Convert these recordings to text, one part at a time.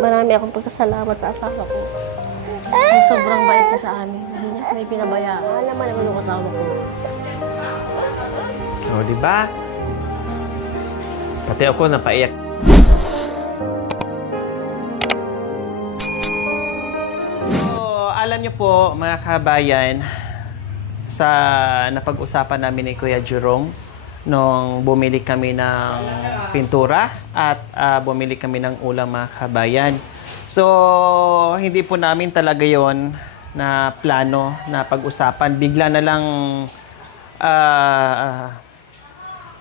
marami akong pagsasalamat sa asawa ko. Sobrang bait niya sa amin. Hindi niya kami pinabayaan. Alam mo naman yung asawa ko. O, di ba? Pati ako napaiyak. So, alam niyo po, mga kabayan, sa napag-usapan namin ni Kuya Jerome, nung bumili kami ng pintura at bumili kami ng ulam, mga kabayan. So, hindi po namin talaga yon na plano na pag-usapan. Bigla na lang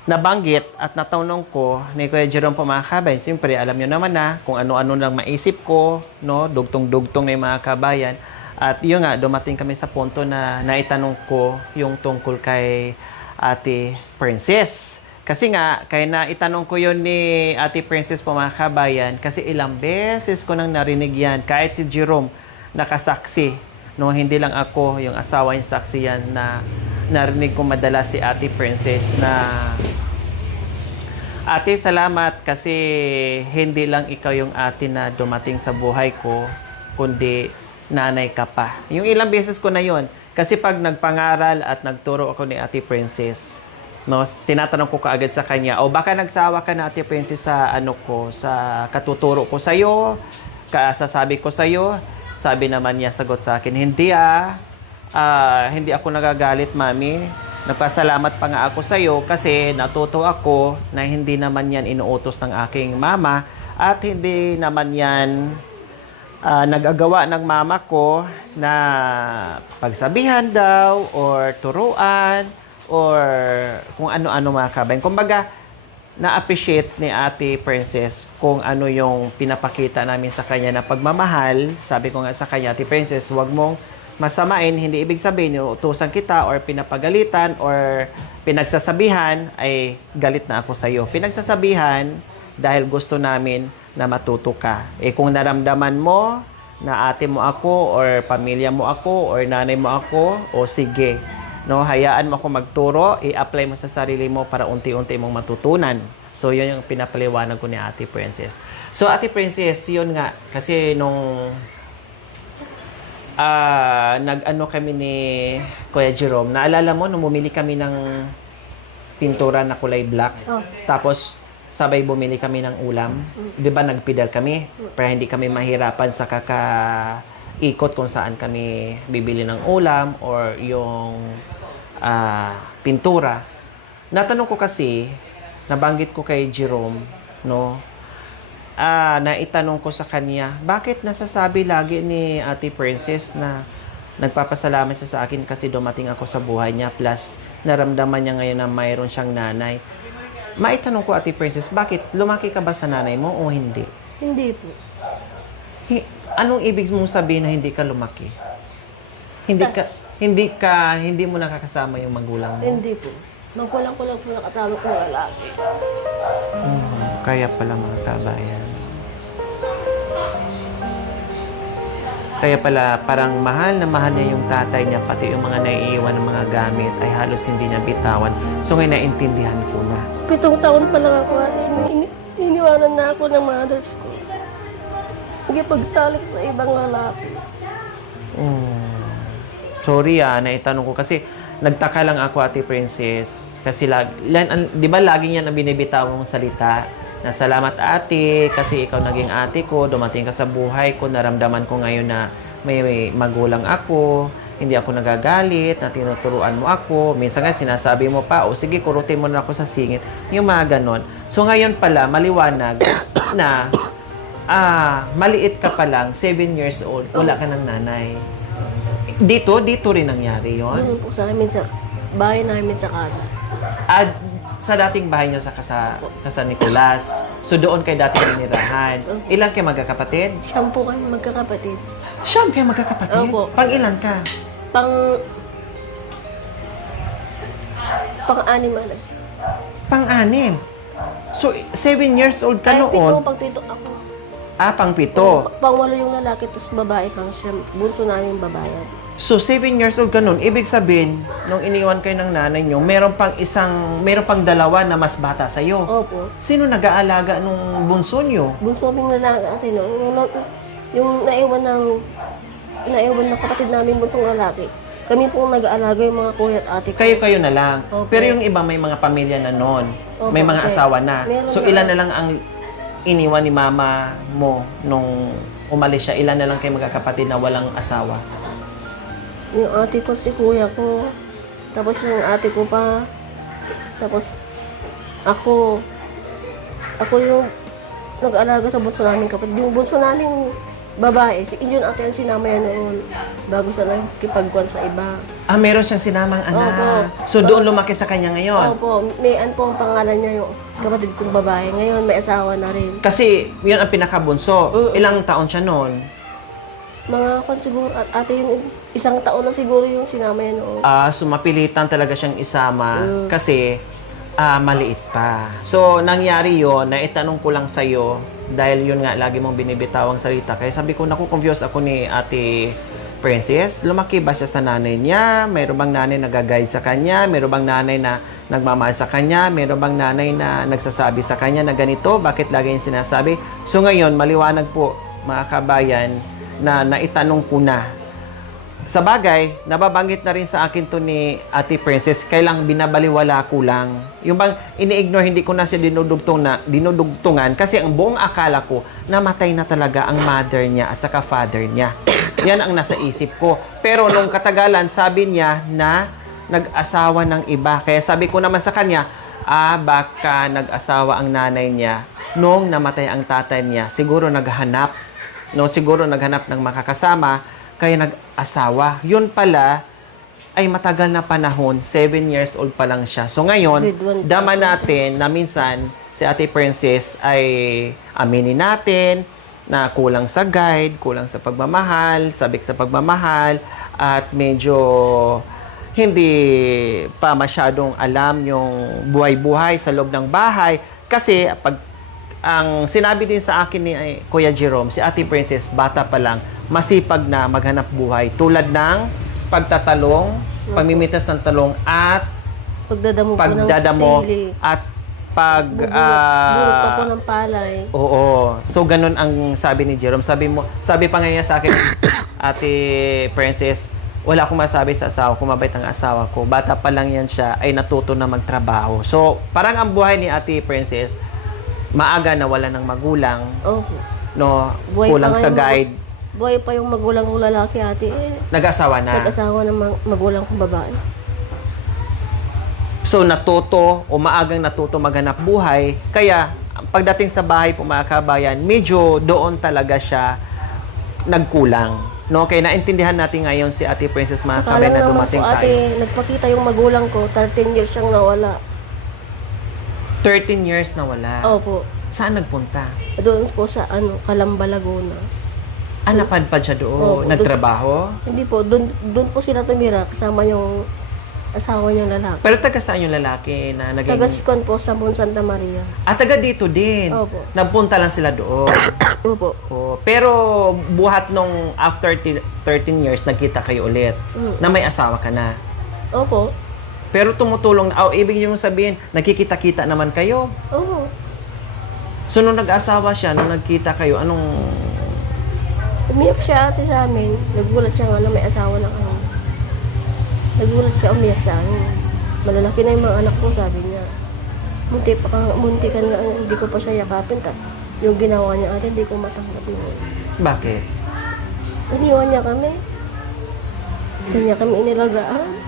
nabanggit at natanong ko ni Kuya Jerome po, mga kabayan. Siyempre, alam nyo naman na kung ano-ano lang maisip ko, no? Dugtong-dugtong na yung mga kabayan. At yun nga, dumating kami sa punto na naitanong ko yung tungkol kay Ate Princess. Kasi nga, kaya na itanong ko yun ni Ate Princess po, mga kabayan, kasi ilang beses ko nang narinig yan. Kahit si Jerome nakasaksi, no, hindi lang ako, yung asawa yung saksi yan, na narinig ko madalas si Ate Princess na, Ate, salamat kasi hindi lang ikaw yung ate na dumating sa buhay ko, kundi nanay ka pa. Yung ilang beses ko na yun. Kasi pag nagpangaral at nagturo ako ni Ate Princess, no, tinatanong ko kaagad sa kanya, o baka nagsawa ka na, Ate Princess, sa ano ko, sa katuturo ko sa'yo, kasasabi ko sa'yo. Sabi naman niya, sagot sa akin, hindi hindi ako nagagalit, Mami. Nagpasalamat pa nga ako sa'yo kasi natuto ako na hindi naman yan inuutos ng aking mama at hindi naman yan nagagawa ng mama ko na pagsabihan daw or turuan or kung ano-ano, mga kabayan. Kumbaga, na-appreciate ni Ate Princess kung ano yung pinapakita namin sa kanya na pagmamahal. Sabi ko nga sa kanya, Ate Princess, huwag mong masamain, hindi ibig sabihin yung utusan kita or pinapagalitan or pinagsasabihan ay galit na ako sa'yo. Pinagsasabihan dahil gusto namin na matuto ka. Kung naramdaman mo na ate mo ako or pamilya mo ako or nanay mo ako, o sige, no, hayaan mo ako magturo, i-apply mo sa sarili mo para unti-unti mong matutunan. So, yun yung pinapaliwanag ko ni Ate Princess. So, Ate Princess, yun nga, kasi nung nag-ano kami ni Kuya Jerome, naalala mo, nung bumili kami ng pintura na kulay black, tapos sabay bumili kami ng ulam. Di ba, nagpidal kami para hindi kami mahirapan sa ikot kung saan kami bibili ng ulam or yung pintura. Natanong ko kasi, nabanggit ko kay Jerome, no, naitanong ko sa kanya, bakit nasasabi lagi ni Ate Princess na nagpapasalamat siya sa akin kasi dumating ako sa buhay niya, plus naramdaman niya ngayon na mayroon siyang nanay. Maitanong ko, Ate Princess, bakit? Lumaki ka ba sa nanay mo o hindi? Hindi po. Anong ibig mong sabihin na hindi ka lumaki? Hindi mo nakakasama yung magulang mo? Hindi po. Magkulang ko lang po nakasama ko ng lalaki. Kaya pala, mga kabayan. Kaya pala parang mahal na mahal niya yung tatay niya, pati yung mga naiiwan ng mga gamit ay halos hindi niya bitawan. So ngayon naintindihan ko na. 7 taon pa lang ako, ate. Iniwanan na ako ng mothers ko. Nagipagtalik sa ibang lalaki. Sorry naitanong ko kasi nagtaka lang ako, Ate Princess. Kasi di ba lagi niya na binibitaw mong salita na salamat, ate, kasi ikaw naging ate ko, dumating ka sa buhay ko, naramdaman ko ngayon na may magulang ako, hindi ako nagagalit, na tinuturuan mo ako. Minsan nga sinasabi mo pa, o sige, kurutin mo na ako sa singit. Yung mga ganon. So ngayon pala, maliwanag na maliit ka pa lang, 7 years old, wala ka ng nanay. Dito rin nangyari yon. Po sa amin, sa bahay namin sa casa. Sa dating bahay niyo sa Casa Nicolas. So doon kayo dati ninirahan. Ilan kayo magkakapatid? 10 kami magkakapatid. 10 kayo magkakapatid? Opo. Pang ilan ka? Pang-anim na. Pang-anim? So 7 years old ka noon? Pang-pito ako. Pang-7. Pang-8 yung lalaki, tapos babae pang siya. Bunso namin babayan. So, 7 years old ka nun. Ibig sabihin, nung iniwan kayo ng nanay nyo, meron pang dalawa na mas bata sa'yo. Opo. Sino nag-aalaga nung bunso nyo? Bunso kaming lalaki ate, no? Yung naiwan ng kapatid namin bunsong lalaki. Kami po ang nag-aalaga yung mga kuya at ate ko. Kayo na lang. Opo. Pero yung iba may mga pamilya na nun. Opo, May mga okay. asawa na. Meron So, na. ilan na lang ang iniwan ni mama mo nung umalis siya? Ilan na lang kayo magkakapatid na walang asawa? Yung ate ko, si kuya ko. Tapos yung ate ko pa. Tapos ako. Ako yung nag-alaga sa bunso namin kapatid. Yung bunso namin babae, yun ate ang sinama yan noon. Bago siya nakikipagkuhan sa iba. Ah, meron siyang sinamang anak. Opo. So, doon lumaki sa kanya ngayon? Opo, may po ang pangalan niya yung kapatid kong babae. Ngayon may asawa na rin. Kasi, yun ang pinakabunso. Mm. Ilang taon siya noon? Mga kon siguro, at ate yung isang taon na siguro yung sinama yan noon. So mapilitan talaga siyang isama kasi maliit pa. So, nangyari yon na itanong ko lang sa'yo dahil yun nga, lagi mong binibitawang salita. Kaya sabi ko, naku-confuse ako ni Ate Princess. Lumaki ba siya sa nanay niya? Mayroon bang nanay na nag-guide sa kanya? Mayroon bang nanay na nagmamahal sa kanya? Mayroon bang nanay na nagsasabi sa kanya na ganito? Bakit lagi yung sinasabi? So, ngayon, maliwanag po, mga kabayan, na naitanong ko na. Sa bagay, nababanggit na rin sa akin to ni Ate Princess, kailang binabaliwala ko lang. Yung bang ini-ignore, hindi ko na siya dinudugtungan kasi ang buong akala ko, namatay na talaga ang mother niya at saka father niya. Yan ang nasa isip ko. Pero nung katagalan, sabi niya na nag-asawa ng iba. Kaya sabi ko naman sa kanya, baka nag-asawa ang nanay niya nung namatay ang tatay niya. Siguro naghanap ng makakasama, kaya nag-asawa. Yun pala, ay matagal na panahon, 7 years old pa lang siya. So ngayon, Grade 1 dama natin na minsan, si Ate Princess ay aminin natin na kulang sa guide, kulang sa pagmamahal, sabik sa pagmamahal, at medyo hindi pa masyadong alam yung buhay-buhay sa loob ng bahay. Kasi ang sinabi din sa akin ni Kuya Jerome, si Ate Princess, bata pa lang, masipag na maghanap buhay. Tulad ng pagtatalong, pamimitas ng talong, at Pagdadamo po ng sili. at Bulot pa po ng palay. Oo. So, ganun ang sabi ni Jerome. Sabi pa nga niya sa akin, Ate Princess, wala akong masabi sa asawa ko, mabait ang asawa ko. Bata pa lang yan siya, ay natuto na magtrabaho. So, parang ang buhay ni Ate Princess, maaga na wala ng magulang, Opo. no, Buhay kulang pa sa ngayon, guide, Buhay pa yung magulang kong lalaki ate. nag-asawa na. Nag-asawa ng magulang kong babae. So, maagang natuto maghanap buhay. Kaya, pagdating sa bahay po mga kabayan, medyo doon talaga siya nagkulang. No? Kaya naintindihan natin ngayon si Ate Princess mga Saka kabayan lang na naman dumating po ate, tayo. nagpakita yung magulang ko, 13 years siyang nawala. 13 years na wala. Opo. Saan nagpunta? Doon po sa Calamba, Laguna. Napadpad siya doon. Oo, Nagtrabaho? Hindi po, doon po sila tumira kasama yung asawa niyang lalaki. Pero taga saan yung lalaki na naging... Taga-Skon po sa Bon Santa Maria. Taga dito din. Opo. Nagpunta lang sila doon. Opo. Pero buhat nung after 13 years, nagkita kayo ulit. Na may asawa ka na. Opo. Pero tumutulong na, ibig mo sabihin, nagkikita-kita naman kayo. Oo. So, nung nag-asawa siya, nung nagkita kayo, anong... Umiyak siya ate sa amin. Nagulat siya nga na may asawa na kami. Nagulat siya, umiyak sa amin. Malalaki na yung mga anak ko, sabi niya. Munti ka na, hindi ko pa siya yakapin. Yung ginawa niya ate, hindi ko matanggap yun. Bakit? Iniwan niya kami. Hindi niya kami inilagaan.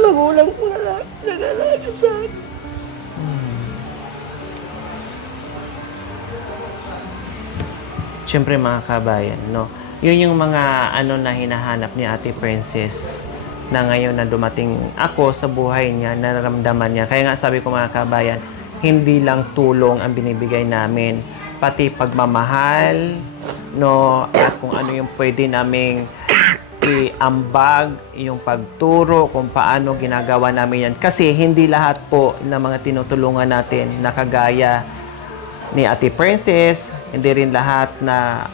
Magulang ko na lang, nag-alaga sa akin. Siyempre mga kabayan, no? Yun yung mga na hinahanap ni Ate Princess na ngayon na dumating ako sa buhay niya, nararamdaman niya. Kaya nga sabi ko mga kabayan, hindi lang tulong ang binibigay namin, pati pagmamahal, no? At kung ano yung pwede naming iambag, yung pagturo, kung paano ginagawa namin yan. Kasi hindi lahat po ng mga tinutulungan natin na kagaya ni Ate Princess, hindi rin lahat na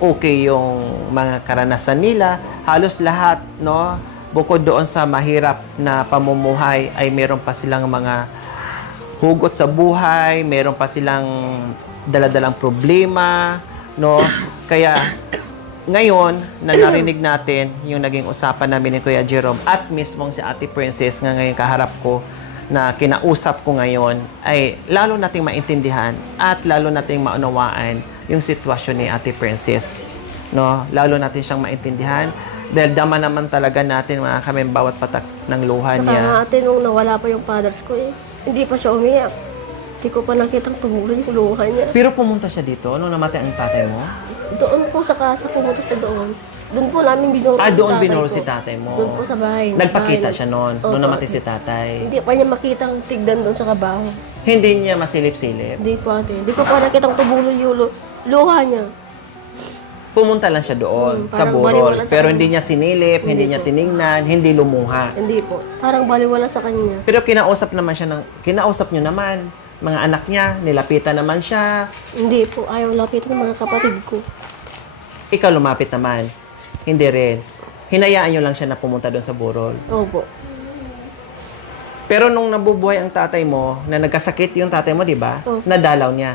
okay yung mga karanasan nila. Halos lahat, no? Bukod doon sa mahirap na pamumuhay, ay meron pa silang mga hugot sa buhay, meron pa silang daladalang problema, no? Kaya ngayon, na narinig natin yung naging usapan namin ni Kuya Jerome at mismong si Ate Princess nga ngayon kaharap ko na kinausap ko ngayon, ay lalo nating maintindihan at lalo nating maunawaan yung sitwasyon ni Ate Princess. No? Lalo natin siyang maintindihan dahil dama naman talaga natin mga kami bawat patak ng luha Saka niya. nga ate, nung nawala pa yung fathers ko hindi pa siya umiyak. Hindi ko pa nakitang tumulo yung luha niya. Pero pumunta siya dito nung namatay ang tatay mo? Doon po sa casa, pumunta siya doon. Doon po namin binuro Doon tatay binuro ko. si tatay mo. Doon po sa bahay. Nagpakita Bahay. siya noon, Opo. nung namatay si tatay. Hindi pa niya makitang tigdan doon sa kabaho. Hindi niya masilip-silip. Hindi po ate. Hindi ko pa nakitang tumulo yung luha niya. Pumunta lang siya doon sa parang burol. baliwala sa Pero kanya. hindi niya sinilip, hindi Hindi niya po. tiningnan, hindi lumuha. Hindi po. Parang baliwala sa kanya. Pero kinausap naman siya kinausap niyo naman mga anak niya, nilapitan naman siya. Hindi po. Ayaw lapit ng mga kapatid ko. Ikaw lumapit naman. Hindi rin. Hinayaan niyo lang siya na pumunta doon sa burol. Opo. Pero nung nabubuhay ang tatay mo, na nagkasakit yung tatay mo, di ba? Oh. Nadalaw niya.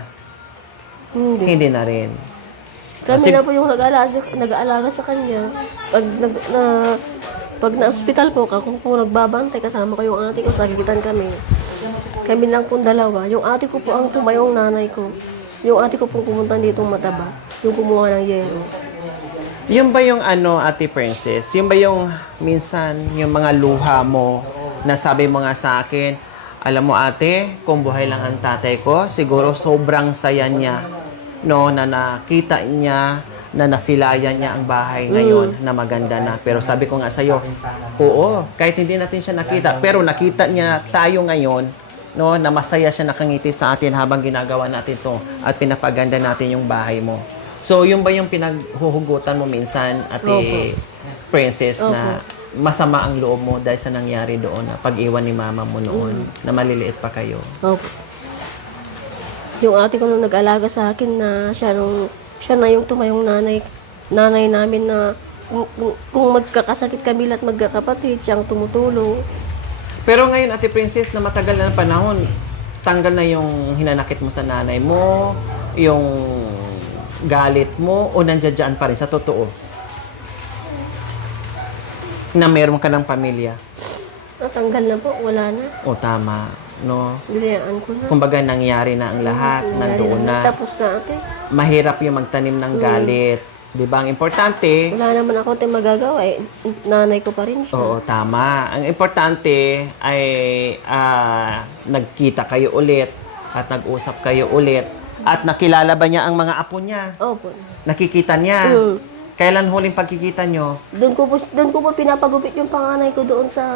Hindi. Hindi na rin. Kami Sig- na po yung nag-aalaga sa kanya. Pag na-hospital po, kung nagbabantay, kasama ko yung ate ko, sakitan kami. Kami lang pong dalawa. Yung ate ko po ang tumayong nanay ko. Yung ate ko pong pumunta dito mataba. Yung kumuha ng yero. Yung ba yung Ate Princess? Yung ba yung minsan, yung mga luha mo, na sabi mo nga sa akin, alam mo ate, kung buhay lang ang tatay ko, siguro sobrang saya niya, no, na nakita niya, na nasilayan niya ang bahay ngayon na maganda na. Pero sabi ko nga sa'yo, oo, kahit hindi natin siya nakita, pero nakita niya tayo ngayon, no, na masaya siya nakangiti sa atin habang ginagawa natin to at pinapaganda natin yung bahay mo. So, yung ba yung pinaghuhugutan mo minsan, Ate Opo. Princess, Opo. na masama ang loob mo dahil sa nangyari doon na pag-iwan ni mama mo noon, na maliliit pa kayo? Opo. Yung ate ko nung nag-alaga sa akin na siya na yung tumayong nanay namin na kung magkakasakit kami lahat magkakapatid, siyang tumutulong. Pero ngayon, Ate Princess, na matagal na ng panahon, tanggal na yung hinanakit mo sa nanay mo, yung galit mo, o nandiyan pa rin sa totoo? Na meron ka ng pamilya? Natanggal na po, wala na. O tama, no? Binayaan ko na. Kumbaga, nangyari na ang lahat, nandoon na. Tapos na ate. Mahirap yung magtanim ng galit. Di ba? Ang importante, Wala naman ako tayong magagawa nanay ko pa rin siya. oo, tama. Ang importante ay nagkita kayo ulit at nag-usap kayo ulit at nakilala ba niya ang mga apo niya? Opo. Nakikita niya? Mm. Kailan huling pagkikita niyo? Doon ko po pinapagupit yung panganay ko doon sa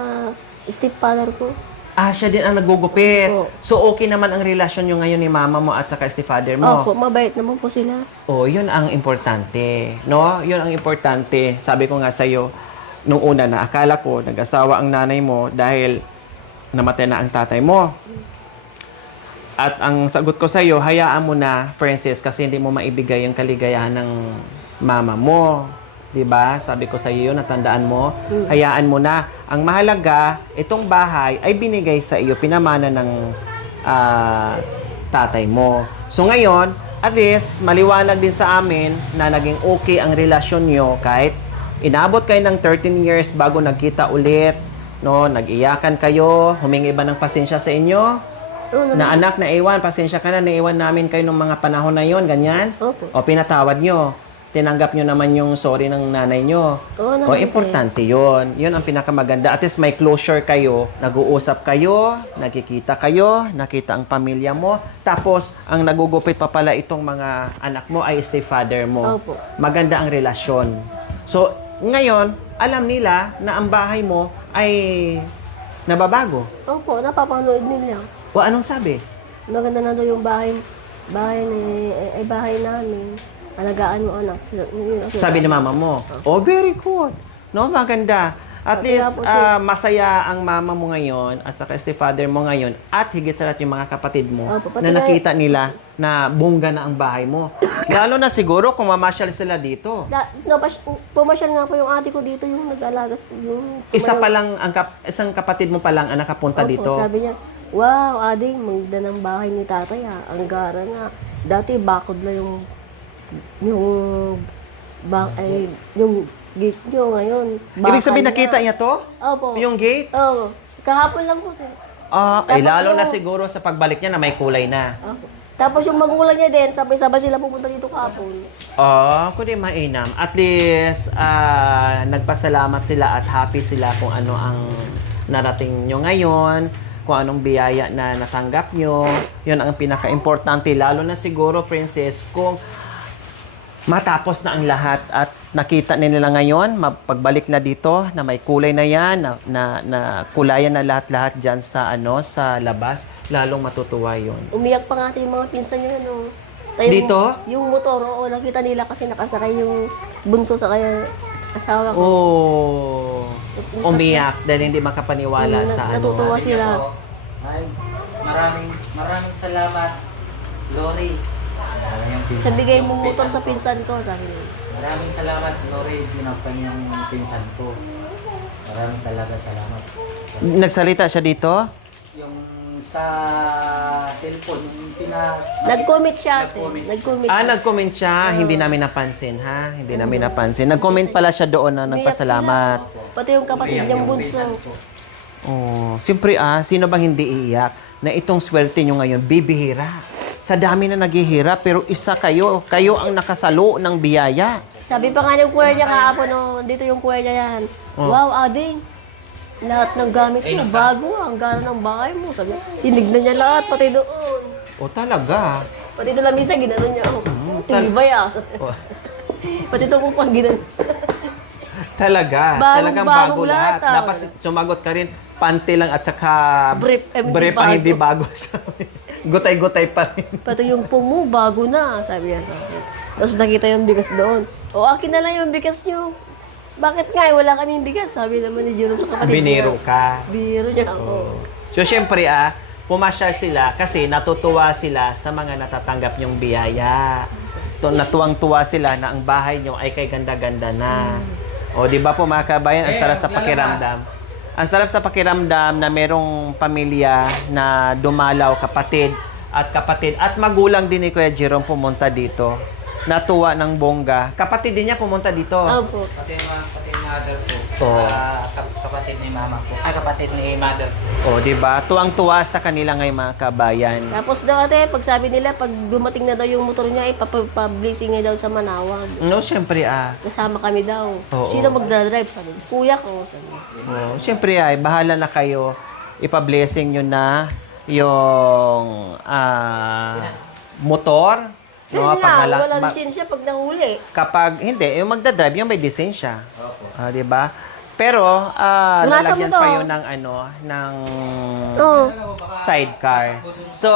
stepfather ko. Siya din ang nagugupit. Oo. So, okay naman ang relasyon niyo ngayon ni mama mo at saka stepfather mo? Opo, mabait naman po sila. Oh, yun ang importante, no? Yun ang importante. Sabi ko nga sa'yo, nung una na akala ko nag-asawa ang nanay mo dahil namatay na ang tatay mo. At ang sagot ko sa'yo, hayaan mo na, Princess, kasi hindi mo maibigay yung kaligayahan ng mama mo. 'Di ba? Sabi ko sa iyo, natandaan mo, hayaan mo na. Ang mahalaga, itong bahay ay binigay sa iyo, pinamana ng tatay mo. So ngayon, at least, maliwanag din sa amin na naging okay ang relasyon nyo kahit inabot kayo ng 13 years bago nagkita ulit, no? Nag-iyakan kayo, humingi ba ng pasensya sa inyo? Oo naman. Na anak, naiwan, pasensya ka na, naiwan namin kayo nung mga panahon na yon, ganyan? Opo. O pinatawad nyo? Tinanggap nyo naman yung sorry ng nanay nyo? Oo O, naman. importante yon. Yun ang pinakamaganda. At least may closure kayo, nag-uusap kayo, nakikita kayo, nakita ang pamilya mo. Tapos, ang nagugupit pa pala itong mga anak mo ay stepfather mo. Opo. Maganda ang relasyon. So, ngayon, alam nila na ang bahay mo ay nababago. Opo, napapanood nila. O, anong sabi? Maganda na daw yung bahay namin. Alagaan mo anak. Sabi ni mama mo, oh, very good. No, maganda. At Kaya least, po siya- masaya ang mama mo ngayon at saka stepfather mo ngayon at higit sa lahat yung mga kapatid mo Opo, pati na nga- nakita nila na bongga na ang bahay mo. Lalo na siguro kung mamasyal sila dito. Pumasyal nga po yung ate ko dito, yung nag-alagas. Yung, Isa pa lang, isang kapatid mo pa lang ang nakapunta Opo, dito. sabi niya, wow, ading, magda ng bahay ni tatay ha. Ang gara nga. Dati bakod na yung gate nyo ngayon. Ibig sabihin, bakal nakita na. niya to? Opo. Yung gate? Oo. Kahapon lang po. Ay, Tapos lalo na yung- siguro sa pagbalik niya na may kulay na. Opo. Tapos yung magulang niya din, sabay-sabay sila pupunta dito kahapon. Kundi mainam. At least, nagpasalamat sila at happy sila kung ano ang narating nyo ngayon, kung anong biyaya na natanggap nyo. Yun ang pinaka-importante. Lalo na siguro, Princess, kung matapos na ang lahat at nakita nila ngayon, pagbalik na dito, na may kulay na yan, na kulayan na lahat-lahat dyan sa, sa labas, lalong matutuwa yun. Umiyak pa nga yung mga pinsan niya, Dito? Yung motor, oo, nakita nila kasi nakasakay yung bunso sa kaya asawa ko. Oh, umiyak dahil hindi makapaniwala sa Natutuwa ano. sila. Ay, maraming salamat, Lori. Sa bigay mo motor sa pinsan ko, sabi niya. Maraming salamat, Lori. Pinapay yung pinsan ko. Maraming talaga salamat. Nagsalita siya dito? Yung sa cellphone, yung Nag-comment siya, ate. Nag-comment. Nag-comment. Nag-comment siya. Hindi namin napansin, ha? Hindi namin napansin. Nag-comment pala siya doon na nagpasalamat. Pati yung kapatid niyang bunso. Oh, siyempre sino bang hindi iiyak na itong swerte nyo ngayon, bibihira. Sa dami na naghihirap, pero isa kayo ang nakasalo ng biyaya. Sabi pa nga ng kuya niya kahapon, dito yung kuya niya yan. Oh. Wow, ading. Lahat ng gamit mo, bago. Ang gana ng bahay mo. Sabi niya, tinignan niya lahat, pati doon. O talaga. Pati doon lang minsan, ginanon niya. Tibay Oh. Pati ito kung pang ginanon. Talaga. Talagang Bagong-bago bago lahat. lahat, Dapat sumagot ka rin. Panty lang at saka Brief, brief ang hindi bago. Gutay-gutay pa rin. Pati yung pumo, bago na, sabi niya sa akin. Tapos nakita yung bigas doon. O, akin na lang yung bigas niyo. Bakit nga, wala kaming bigas? Sabi naman ni Jerome sa kapatid Biniro niya. ka. Biniro niya ako. So, syempre pumasyal sila kasi natutuwa sila sa mga natatanggap nyong biyaya. Natuwang-tuwa sila na ang bahay nyo ay kay ganda-ganda na. O, di ba po mga kabayan, ang sarap sa pakiramdam. Ang sarap sa pakiramdam na merong pamilya na dumalaw, kapatid at magulang din ni Kuya Jerome pumunta dito. Natuwa ng bongga. Kapatid din niya pumunta dito. Opo. Pati yung mother ko. Oo. Kapatid ni mama ko. Kapatid ni mother ko. O, di ba? Tuwang-tuwa sa kanila ngayon mga kabayan. Tapos daw ate, pag sabi nila, pag dumating na daw yung motor niya, ipapablessing nga daw sa Manawag. No, syempre Kasama kami daw. Oo. Sino magdadrive? Sabi, kuya ko. Sabi. Oh, siyempre bahala na kayo. Ipa-blessing nyo na yung motor. No, Kasi pag nga, wala lisensya pag nahuli. kapag, hindi, yung magdadrive, yung may lisensya. Di ba? Pero, Nasa lalagyan mo pa to. yun ng Oo. sidecar. So,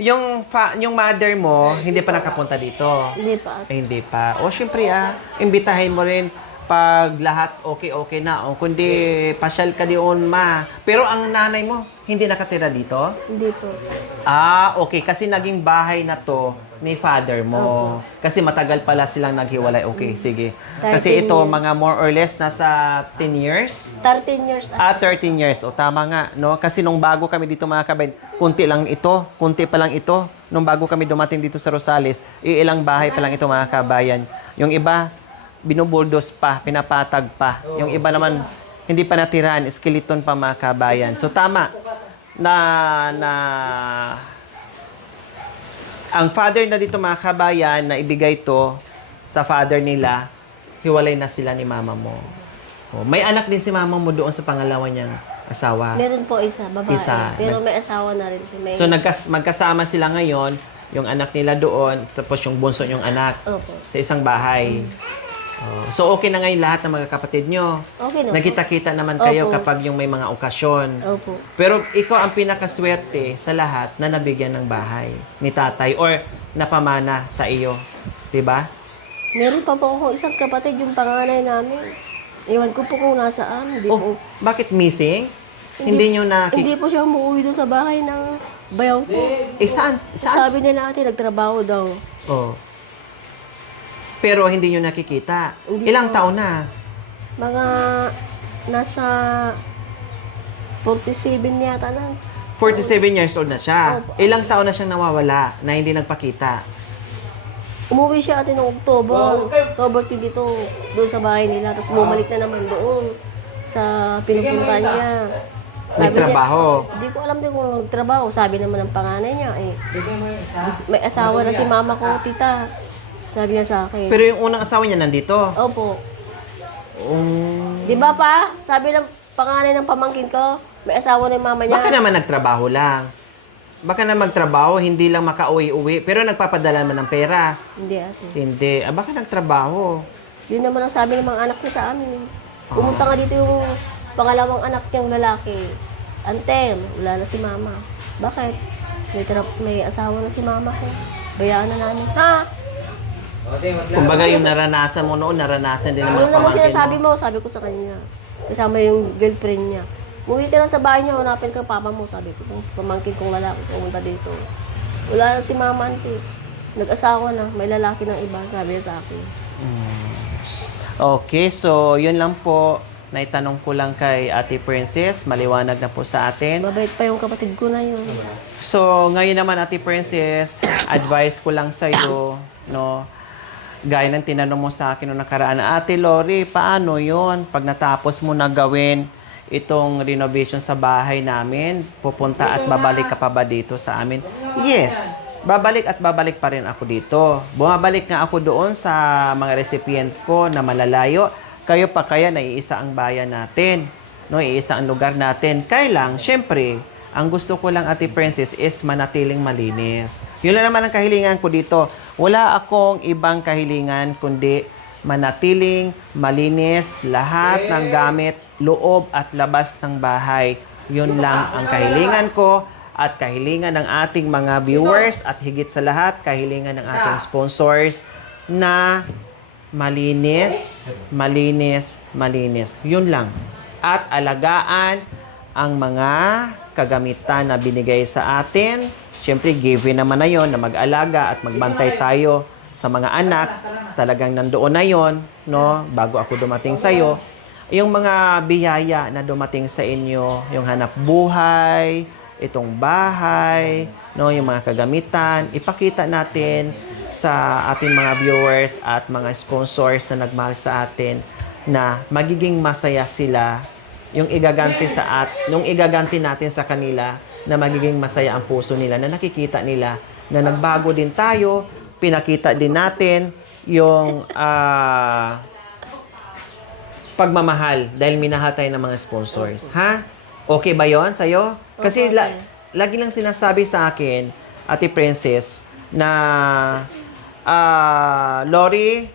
yung mother mo, hindi pa nakapunta dito. Hindi pa. Hindi pa. O, syempre, imbitahin mo rin pag lahat okay na. O, kundi pasyal ka diyon, ma. Pero ang nanay mo, hindi nakatira dito? Hindi po. Okay. Kasi naging bahay na to ni father mo. Kasi matagal pala silang naghiwalay. Okay, sige. Kasi 13 ito, years. mga more or less, nasa 10 years? 13 years. 13 years. O, tama nga, no? Kasi nung bago kami dito, mga kabayan, kunti pa lang ito. Nung bago kami dumating dito sa Rosales, ilang bahay pa lang ito, mga kabayan. Yung iba, binubuldos pa, pinapatag pa. Yung iba naman, hindi pa natirahan, skeleton pa, mga kabayan. So, tama na ang father na dito, mga kabayan, na ibigay to sa father nila, hiwalay na sila ni mama mo. May anak din si mama mo doon sa pangalawa niyang asawa. Meron po isa, babae. Isa. Pero may asawa na rin. May... So, magkasama sila ngayon, yung anak nila doon, tapos yung bunso yung anak Opo. sa isang bahay. So, okay na ngayon lahat ng mga kapatid nyo. Okay na po. Nagkita-kita naman kayo Opo. kapag yung may mga okasyon. Opo. Pero ikaw ang pinakaswerte sa lahat na nabigyan ng bahay ni tatay or napamana sa iyo. Diba? Meron pa po ako isang kapatid, yung panganay namin. Iwan ko po kung nasaan. Hindi po. Bakit missing? Hindi nyo na... Hindi po siya umuwi doon sa bahay ng bayaw ko. Saan? Sabi nila ate, nagtrabaho daw. Oh. Pero hindi nyo nakikita. Hindi Ilang po. taon na? Mga nasa 47 yata na. 47 years old na siya. Opo. Ilang taon na siyang nawawala na hindi nagpakita? Umuwi siya ate noong October 22, doon sa bahay nila. Tapos bumalik na naman doon sa pinupuntahan niya. Nagtrabaho. Hindi ko alam din kung nagtrabaho. Sabi naman ng panganay niya, Bigay mo yung isa. may asawa na si mama ko, tita. Sabi niya sa akin. Pero yung unang asawa niya nandito. Opo. Oh. Di ba pa? Sabi ng panganay ng pamangkin ko, may asawa na yung mama niya. Baka naman nagtrabaho lang. Baka na magtrabaho, hindi lang makauwi-uwi. Pero nagpapadala naman ng pera. Hindi ate. Hindi. Baka nagtrabaho. Yun naman ang sabi ng mga anak niya sa amin. Pumunta nga dito yung pangalawang anak niyang lalaki. Antem, wala na si mama. Bakit? May asawa na si mama ko. Bayaan na namin. Ha? Kumbaga yung naranasan mo noon, naranasan din ng Ano mga naman pamangkin sinasabi mo. mo? Sabi ko sa kanya. Kasama yung girlfriend niya. Umuwi ka lang sa bahay niya, hanapin ka papa mo. Sabi ko, kung pamangkin kong lalaki, pumunta dito. Wala na si mama, auntie. Nag-asawa na, may lalaki ng iba, sabi niya sa akin. Okay, so yun lang po. Naitanong ko lang kay Ate Princess. Maliwanag na po sa atin. Mabait pa yung kapatid ko na yun. So, ngayon naman, Ate Princess, advice ko lang sa'yo, no? Gaya ng tinanong mo sa akin noong nakaraan, Ate Lori, paano yon pag natapos mo na gawin itong renovation sa bahay namin, pupunta at babalik ka pa ba dito sa amin? Yes, babalik at babalik pa rin ako dito. Bumabalik nga ako doon sa mga recipient ko na malalayo. Kayo pa kaya na iisa ang bayan natin, no? Iisa ang lugar natin. Kailang, syempre, ang gusto ko lang, Ate Princess, is manatiling malinis. Yun lang naman ang kahilingan ko dito. Wala akong ibang kahilingan kundi manatiling malinis lahat ng gamit, loob at labas ng bahay. Yun lang ang kahilingan ko at kahilingan ng ating mga viewers at higit sa lahat, kahilingan ng ating sponsors na malinis, malinis, malinis. Yun lang. At alagaan ang mga kagamitan na binigay sa atin. Siyempre, given naman na yon na mag-alaga at magbantay tayo sa mga anak. Talagang nandoon na yon, no? Bago ako dumating sa'yo. Yung mga biyaya na dumating sa inyo, yung hanap buhay, itong bahay, no? Yung mga kagamitan, ipakita natin sa ating mga viewers at mga sponsors na nagmahal sa atin na magiging masaya sila yung nung igaganti natin sa kanila na magiging masaya ang puso nila na nakikita nila na nagbago din tayo, pinakita din natin yung pagmamahal dahil minahal tayo ng mga sponsors. Ha? Okay ba yon sa'yo? Kasi Okay. lagi lang sinasabi sa akin, Ate Princess, na Lori,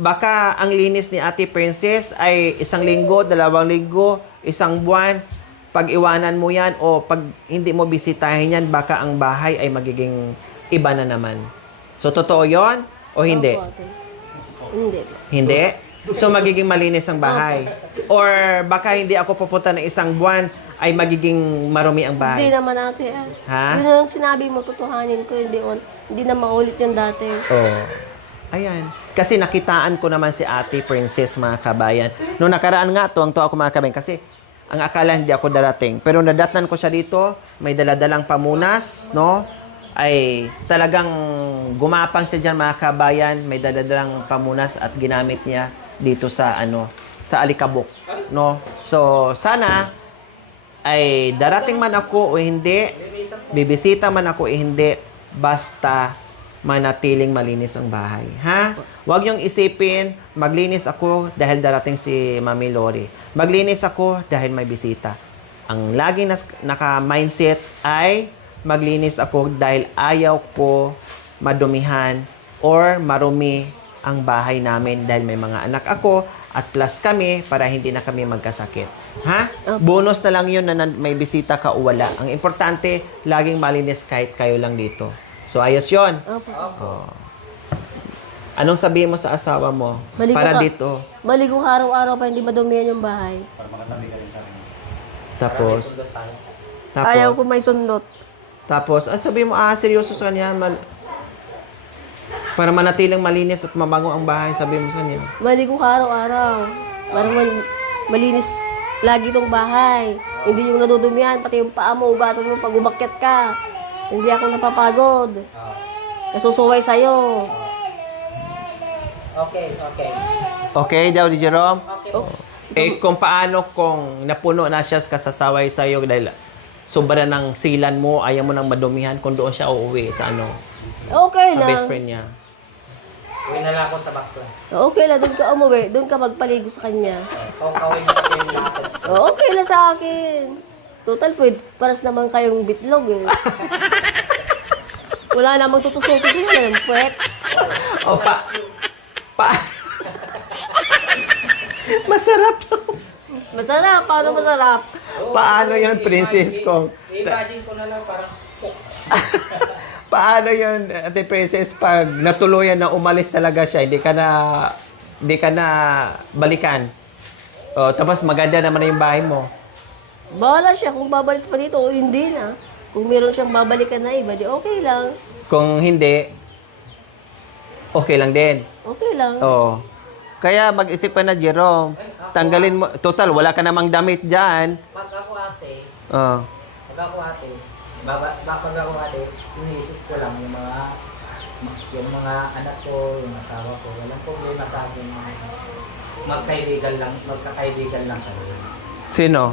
baka ang linis ni Ate Princess ay 1 linggo, 2 linggo, 1 buwan. Pag iwanan mo yan o pag hindi mo bisitahin yan, baka ang bahay ay magiging iba na naman. So, totoo yon o hindi? Opo, ate. Hindi. Hindi? So, magiging malinis ang bahay. Or baka hindi ako pupunta ng 1 buwan ay magiging marumi ang Hindi bahay. naman ate. Ha? Yun ang sinabi mo, tutuhanin ko. Hindi na maulit yung dati. Oh. Ayan. Kasi nakitaan ko naman si Ate Princess, mga kabayan. Noong nakaraan nga, tuwang-tuwa ako mga kabayan. Kasi ang akala hindi ako darating. Pero nadatnan ko siya dito, may daladalang pamunas, no? Ay talagang gumapang siya dyan, mga kabayan. May daladalang pamunas at ginamit niya dito sa sa Alikabok, no? So sana ay darating man ako o hindi, bibisita man ako o hindi, basta manatiling malinis ang bahay. Ha? Huwag niyong isipin, maglinis ako dahil darating si Mami Lori. Maglinis ako dahil may bisita. Ang laging naka-mindset ay maglinis ako dahil ayaw ko madumihan or marumi ang bahay namin dahil may mga anak ako at plus kami para hindi na kami magkasakit. Ha? Bonus na lang yun na may bisita ka o wala. Ang importante, laging malinis kahit kayo lang dito. So, ayos yun. Opo. Anong sabihin mo sa asawa mo? Maligo Para ka. dito. Maligo ka araw-araw pa hindi madumihan yung bahay. Tapos, Ayaw ko may sundot. Tapos, sabihin mo, seryoso sa kanya. Para manatiling malinis at mabango ang bahay, sabi mo sa niya. Maligo ka araw-araw. Para malinis lagi tong bahay. Hindi yung nadudumihan, pati yung paa mo, ugasan mo pag umakyat ka. Hindi ako napapagod. Nasusuway sa'yo. Okay, okay. Okay daw, di Jerome? Okay po. Kung paano kung napuno na siya kasasaway sa'yo dahil sobra ng silan mo, ayaw mo nang madumihan kung doon siya uuwi sa Okay sa best lang. friend niya. Uwi na lang ako sa bakla. Okay lang, doon ka umuwi. Doon ka magpaligo sa kanya. Kawin na kayo yung lahat. Okay lang sa akin. Total, paras naman kayong bitlog eh. Wala namang tutusukin ko yun. Puwet. O masarap to. Masarap. Paano masarap? Paano yun, princess ko? I-imagine ko na lang parang Paano yun, Ate Princess, pag natuluyan na umalis talaga siya, hindi ka na balikan. O, tapos maganda naman na yung bahay mo. Bahala siya kung babalik pa dito o hindi na. Kung meron siyang babalikan na iba, di okay lang. Kung hindi, okay lang din. Okay lang. Oo. Kaya mag-isip ka na, Jerome. Tanggalin mo. Total, wala ka namang damit dyan. pag ako ate, Oo. pag ako ate, iniisip ko lang yung mga anak ko, yung asawa ko, walang problema sa akin. Magkakaibigan lang kami. Sino?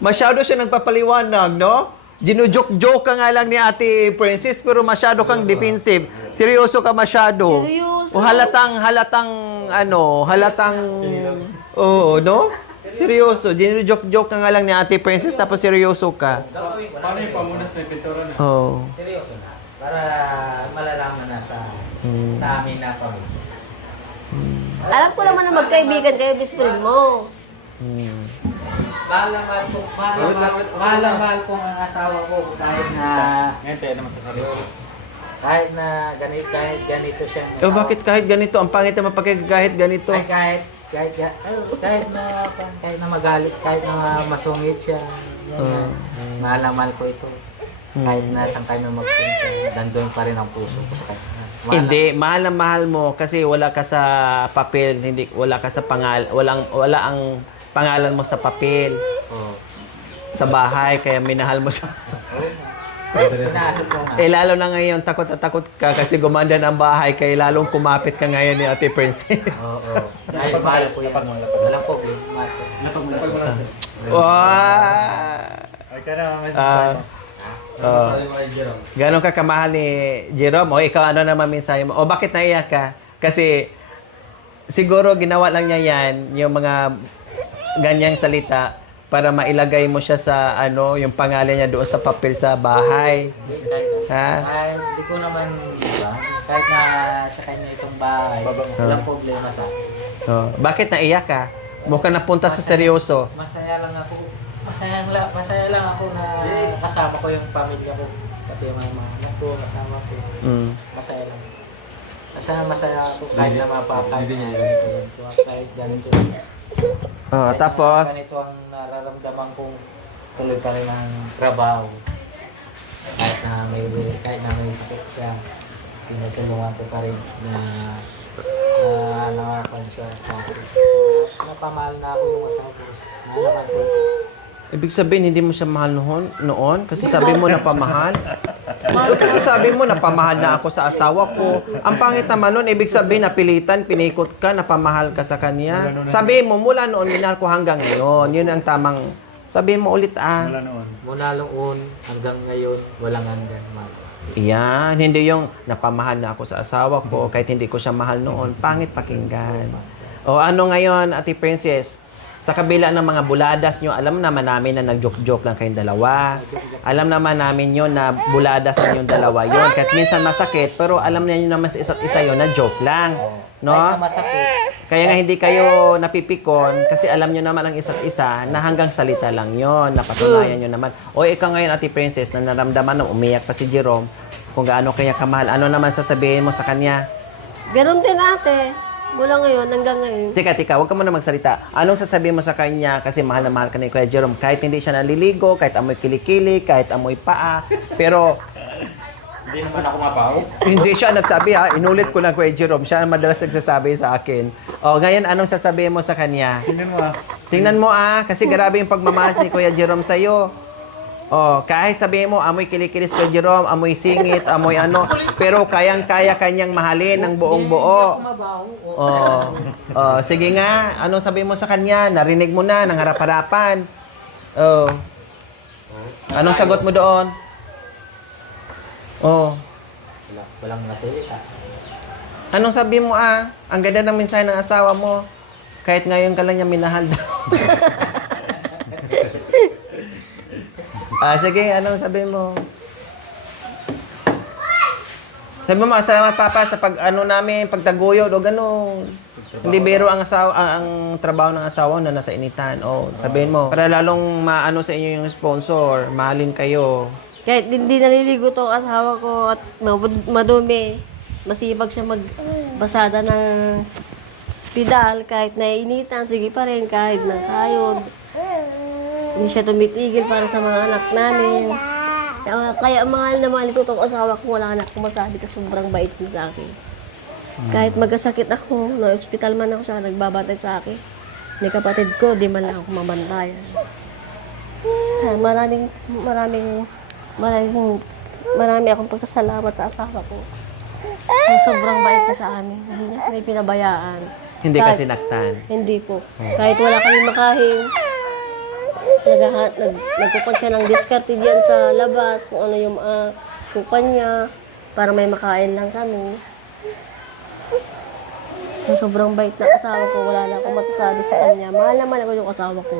Masyado siya nagpapaliwanag, no? Ginujoke-joke ka nga lang ni Ate Princess, pero masyado kang defensive. Seryoso ka masyado. Seryoso. O halatang, oo, no? Seryoso. Ginujoke-joke ka nga lang ni Ate Princess, tapos seryoso ka. Paano yung pamunas na pintura na? Oo. Seryoso na. Para malalaman na sa amin na kami. Alam ko naman na magkaibigan kayo, best friend mo. Mahal na mahal ko ang asawa ko kahit na ganito siya. Oh, bakit kahit ganito? Ang pangit naman kahit ganito. Ay, kahit na magalit, kahit na masungit siya. Yan. Mahal na mahal ko ito. Kahit na saan kayo magpunta, nandun pa rin ang puso ko. Hindi, mahal na mahal mo kasi wala ka sa papel, wala ka sa wala ang pangalan mo sa papel. Oo. Sa bahay, kaya minahal mo siya. Pinaakit ko nga. Lalo na ngayon, takot na takot ka kasi gumanda ng bahay, kaya lalong kumapit ka ngayon ni Ate Princess. Oo. Kahit mahal ko yan. Walang problema. Ganon ka kamahal ni Jerome? O ikaw, ano naman mensahe mo? O bakit naiyak ka? Kasi siguro ginawa lang niya yan, yung mga ganyang salita, para mailagay mo siya sa yung pangalan niya doon sa papel sa bahay. Kahit di ko naman, diba? Kahit na sa kanya itong bahay, walang problema sa akin. Bakit naiyak ka? Mukhang napunta sa seryoso. Masaya lang ako na kasama ko yung pamilya ko. Pati yung mga anak ko, kasama ko. Masaya lang. Masaya ako kahit na mapapagod. Kahit ganito. Tapos? Ganito ang nararamdaman kong tuloy pa rin ang trabaho. Kahit na may sakit siya, tinutulungan ko pa rin na nakapan siya sa akin. Napamahal na ako yung asawa ko. Nalaman ko. Ibig sabihin, hindi mo siya mahal noon? Kasi sabi mo napamahal? Kasi sabi mo napamahal na ako sa asawa ko. Ang pangit naman noon, ibig sabihin napilitan, pinikot ka, napamahal ka sa kanya. Sabi mo, mula noon, minahal ko hanggang ngayon. Yun ang tamang, sabi mo ulit Mula noon hanggang ngayon, walang hanggan. Yan, hindi yung napamahal na ako sa asawa ko, kahit hindi ko siya mahal noon. Pangit pakinggan. O ano ngayon, Ate Princess? Sa kabila ng mga buladas nyo, alam naman namin na nag-joke-joke lang kayong dalawa. Alam naman namin yun na buladas ang yung dalawa yun. Kahit minsan masakit, pero alam niyo naman sa isa't isa yun na joke lang. No? Kaya nga hindi kayo napipikon kasi alam nyo naman ang isa't isa na hanggang salita lang yun. Napatunayan nyo naman. O ikaw ngayon, Ate Princess, na naramdaman na umiyak pa si Jerome, kung gaano kaya kamahal, ano naman sasabihin mo sa kanya? Ganon din ate. Mula ngayon, hanggang ngayon. Tika, huwag ka muna magsalita. Anong sasabihin mo sa kanya kasi mahal na mahal ka ni Kuya Jerome? Kahit hindi siya naliligo, kahit amoy kilikili, kahit amoy paa. Pero Hindi naman ako mabaho. Hindi siya nagsabi ha. Inulit ko lang Kuya Jerome. Siya ang madalas nagsasabi sa akin. O, ngayon, anong sasabihin mo sa kanya? Tingnan mo ah. Tingnan mo kasi grabe yung pagmamahal ni Kuya Jerome sa'yo. Oh, kahit sabihin mo, amoy kilikilis Kuya Jerome, amoy singit, amoy ano, pero kayang-kaya kanyang mahalin ng buong buo. Sige nga, anong sabihin mo sa kanya? Narinig mo na, ng harap-harapan. Oh. Anong sagot mo doon? Oh. Walang nasalita. Anong sabi mo Ang ganda ng mensahe ng asawa mo. Kahit ngayon ka lang niya minahal daw. Sige, anong sabi mo? Sabi mo, salamat Papa sa pagtaguyod o gano'n. Hindi biro ang trabaho ng asawa na nasa initan. O, sabihin mo, para lalong maano sa inyo yung sponsor, mahalin kayo. Kahit hindi naliligo to ang asawa ko at madumi, masipag siya magbasada ng pedal kahit naiinitan, sige pa rin kahit nagkayod. Hindi siya tumitigil para sa mga anak namin. Kaya mahal na mahal ko itong asawa ko, wala na akong masabi kasi sobrang bait niya sa akin. Kahit magkasakit ako, na-hospital man ako siya, nagbabantay sa akin. May kapatid ko, di man lang ako mabantayan. Marami akong pagsasalamat sa asawa ko. Sobrang bait niya sa amin. Hindi niya kami pinabayaan. Hindi kasi sinaktan. Hindi po. Kahit wala kami makain, nagkukuha siya ng diskarte diyan sa labas, kung ano yung kukuha niya, para may makain lang kami. Sobrang bait na asawa ko, wala na akong masasabi sa kanya. Mahal na mahal ako yung asawa ko.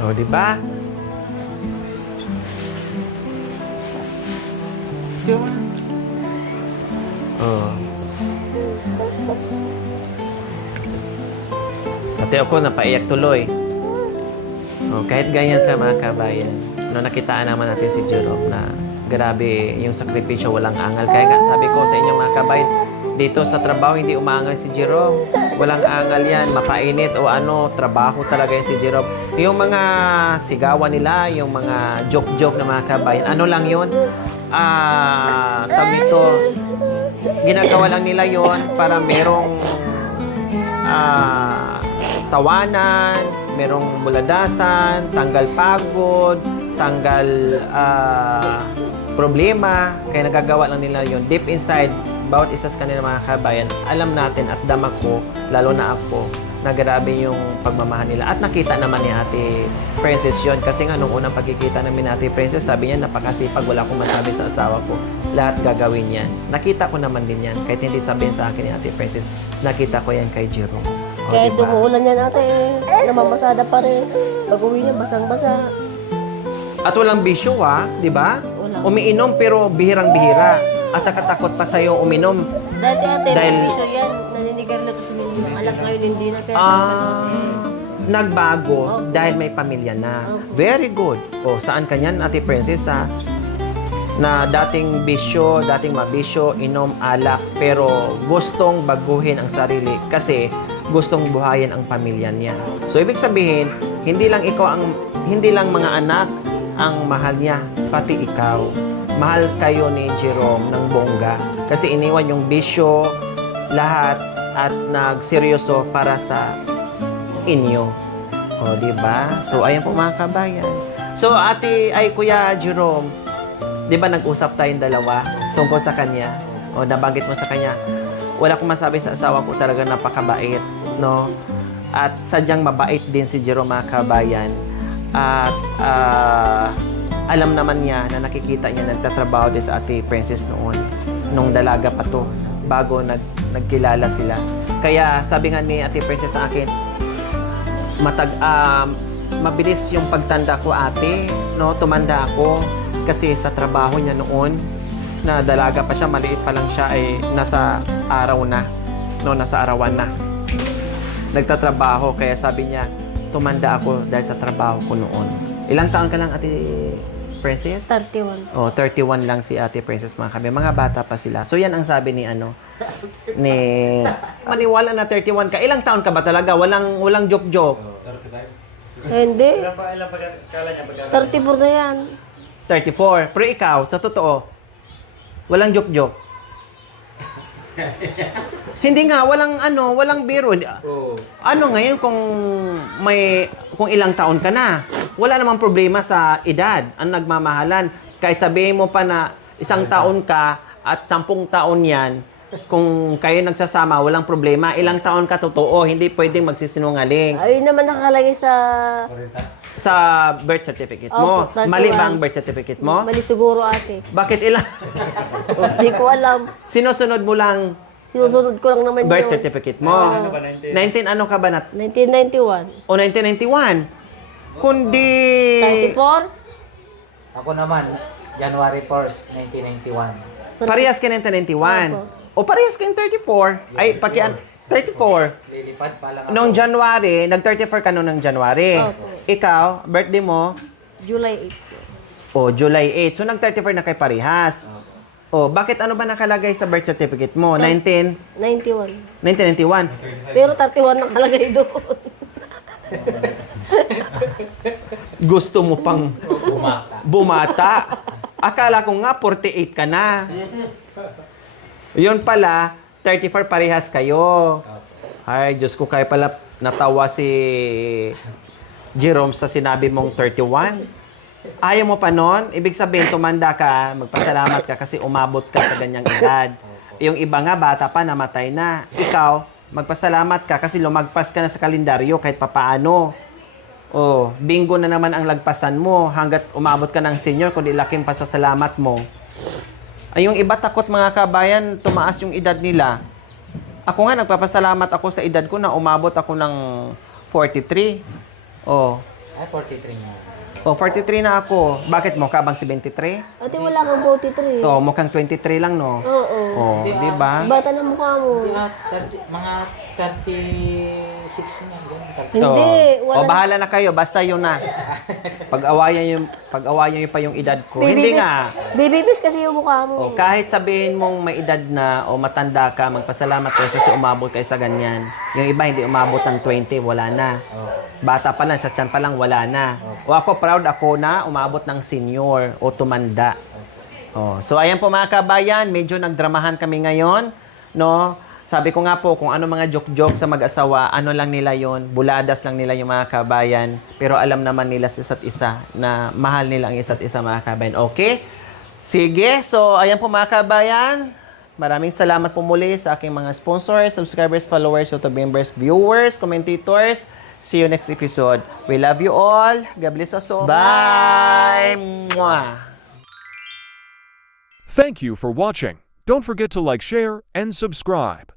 O, di ba? Oh. Pati ako napaiyak tuloy. Oh, kahit ganyan sa mga kabayan. Nakitaan naman natin si Jerome na grabe yung sakripisyo, walang angal. Kaya nga, sabi ko sa inyong mga kabayan, dito sa trabaho hindi umaangal si Jerome. Walang angal yan, mapainit o ano, trabaho talaga yan si Jerome. Yung mga sigawan nila, yung mga joke-joke na mga kabayan, ano lang yun? Tawag dito, ginagawa lang nila yon para merong tawanan, merong buladasan, tanggal pagod, tanggal problema, kaya nagagawa lang nila yon. Deep inside, bawat isa sa kanila mga kabayan, alam natin at damag ko, lalo na ako, na grabe yung pagmamahal nila. At nakita naman ni Ate Princess yun. Kasi nga nung unang pagkikita namin ni Ate Princess, sabi niya napakasipag, wala akong masabi sa asawa ko. Lahat gagawin yan. Nakita ko naman din yan. Kahit hindi sabihin sa akin ni Ate Princess, nakita ko yan kay Jerome. O, Kahit diba? umuulan yan ate, namabasada pa rin. Pag-uwi niya, basang-basa. At walang bisyo di ba? Wala. Umiinom pero bihirang-bihira. At saka takot pa sa'yo uminom. Dati ate, Dahil- may bisyo yan. Naninigarilyo to sa mga anak ngayon, hindi na. Kaya Nagbago Opo. dahil may pamilya na. Opo. Very good. O, saan ka niyan, Ate Princess, na dating bisyo, dating mabisyo, inom, alak, pero gustong baguhin ang sarili kasi gustong buhayin ang pamilya niya. So, ibig sabihin, hindi lang mga anak ang mahal niya, pati ikaw. Mahal kayo ni Jerome ng bongga kasi iniwan yung bisyo, lahat, at nagseryoso para sa inyo. O, di ba? So, ayan po mga kabayan. So, Kuya Jerome, di ba nag-usap tayong dalawa tungkol sa kanya? O, nabanggit mo sa kanya, wala akong masabi sa asawa ko, talaga napakabait, no? At sadyang mabait din si Jerome mga kabayan. At alam naman niya na nakikita niya nagtatrabaho din sa Ate Princess noon, nung dalaga pa to, bago nagkilala sila. Kaya sabi nga ni Ate Princess sa akin, mabilis yung pagtanda ko ate, no? Tumanda ako kasi sa trabaho niya noon, na dalaga pa siya, maliit pa lang siya, ay nasa araw na, no? Nasa arawan na. Nagtatrabaho, kaya sabi niya, tumanda ako dahil sa trabaho ko noon. Ilang taon ka lang, Ate Princess? 31. Oh, 31 lang si Ate Princess mga kami. Mga bata pa sila. So yan ang sabi ni maniwala na 31 ka. Ilang taon ka ba talaga? Walang joke-joke. Hindi. 34 na yan. 34. Pero ikaw, sa totoo, walang joke-joke. Hindi nga, walang biro. Oo. Ano ngayon kung ilang taon ka na? Wala namang problema sa edad, ang nagmamahalan. Kahit sabihin mo pa na 1 taon ka at 10 taon yan, kung kayo nagsasama, walang problema. Ilang taon ka totoo, hindi pwedeng magsisinungaling. Ayun naman nakalagay Sa birth certificate mo. Opo, 31. Mali ba ang birth certificate mo? Mali siguro ate. Bakit ilang? Hindi ko alam. Sinusunod mo lang Sinusunod ko lang naman birth yung certificate mo. 19 ano ka ba na? 1991. O 1991? Kundi... 34? Ako naman, January 1st, 1991. Parehas ka ng 1991. Opo. O parehas ka ng 34. Ay, 34. Lilipad pa lang ako. Noong January, nag-34 ka noong January. Opo. Ikaw, birthday mo, July 8. o July 8. So, nag-34 na kay parehas. O, bakit ano ba nakalagay sa birth certificate mo? 1991. 91. Pero 31 nakalagay doon. Gusto mo pang Bumata. bumata. Akala ko nga 48 ka na. Yun pala, 34 parehas kayo. Ay, Diyos ko, kaya pala natawa si Jerome sa sinabi mong 31. Ayaw mo pa nun? Ibig sabihin, tumanda ka, magpasalamat ka kasi umabot ka sa ganyang edad. Yung iba nga, bata pa, namatay na. Ikaw, magpasalamat ka kasi lumagpas ka na sa kalendaryo kahit papaano. Oh, bingo na naman ang lagpasan mo hanggat umabot ka ng senior kundi laking pasasalamat mo. Ay, yung iba takot mga kabayan, tumaas yung edad nila. Ako nga, nagpapasalamat ako sa edad ko na umabot ako ng 43. Oh, Ay, 43 nga. oh 43 na ako. Bakit mo? Kabang 73? Ate, wala kang 43. Oh, mukhang 23 lang, no? Oo. Oh, di ba? Bata na mukha mo. Hindi, mga 36 nga. ganun, 30. Hindi, Oh, bahala na kayo. Basta yun na. Pag-awayan nyo pa yung edad ko. Hindi nga. Bibibis kasi yung mukha mo. O, kahit sabihin mong may edad na o matanda ka, magpasalamat ka kasi umabot kayo sa ganyan. Yung iba hindi umabot ng 20, wala na. Bata pa lang, sa tiyan pa lang, wala na. O ako, proud ako na umabot ng senior o tumanda. O, so, ayan po mga kabayan, medyo nagdramahan kami ngayon. No? Sabi ko nga po, kung ano mga joke-joke sa mag-asawa, ano lang nila yon, buladas lang nila yung mga kabayan. Pero alam naman nila sa isa't isa na mahal nila ang isa't isa mga kabayan. Okay? Sige, so ayan po mga kabayan. Maraming salamat po muli sa aking mga sponsors, subscribers, followers, YouTube members, viewers, commentators. See you next episode. We love you all. God bless us all. Bye! Mwah! Thank you for watching. Don't forget to like, share, and subscribe.